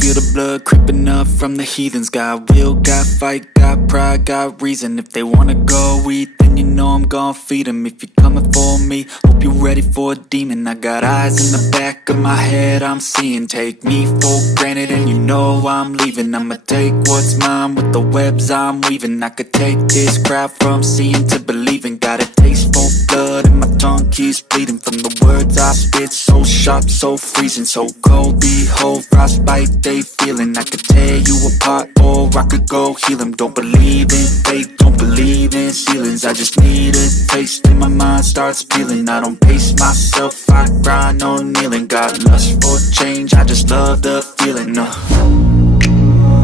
feel the blood creeping up from the heathens. Got will, got fight, got pride, got reason. If they wanna go eat, then you know I'm gon' feed them. If you're coming for me, hope you're ready for a demon. I got eyes in the back of my head, I'm seeing. Take me for granted and you know I'm leaving. I'ma take what's mine with the webs I'm weaving. I could take this crowd from seeing to believing. Got a taste for blood and my tongue keeps bleeding from the words I spit. So sharp, so freezing, so cold. Behold, frostbite they feeling. I could tear you apart or I could go heal them. Don't believe in fate, don't believe in ceilings. I just need a taste and my mind starts peeling. I don't pace myself, I grind on kneeling. Got lust for change, I just love the feeling.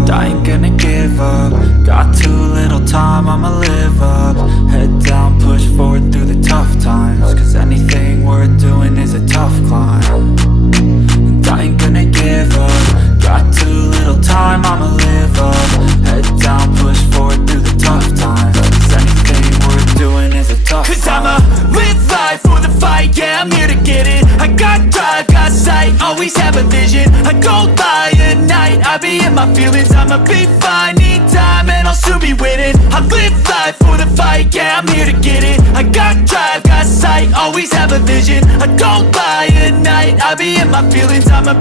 I ain't gonna give up. Got too little time, I'ma live up. Head down, push forward through the tough times. Cause anything worth doing is a tough climb. And I ain't gonna give up. Got too little time, I'ma live up. Head down, push forward through the tough times. Cause anything worth doing is a tough climb. Cause I'ma live life for the fight, yeah, I'm here to get it. I got drive, got sight, always have a vision. I go by at night, I be in my feelings. I'ma be fine, need time and I'll soon be winning. I live life for the fight, yeah, I'm here to get it. I got drive, got sight, always have a vision. I go by at night, I be in my feelings. I'ma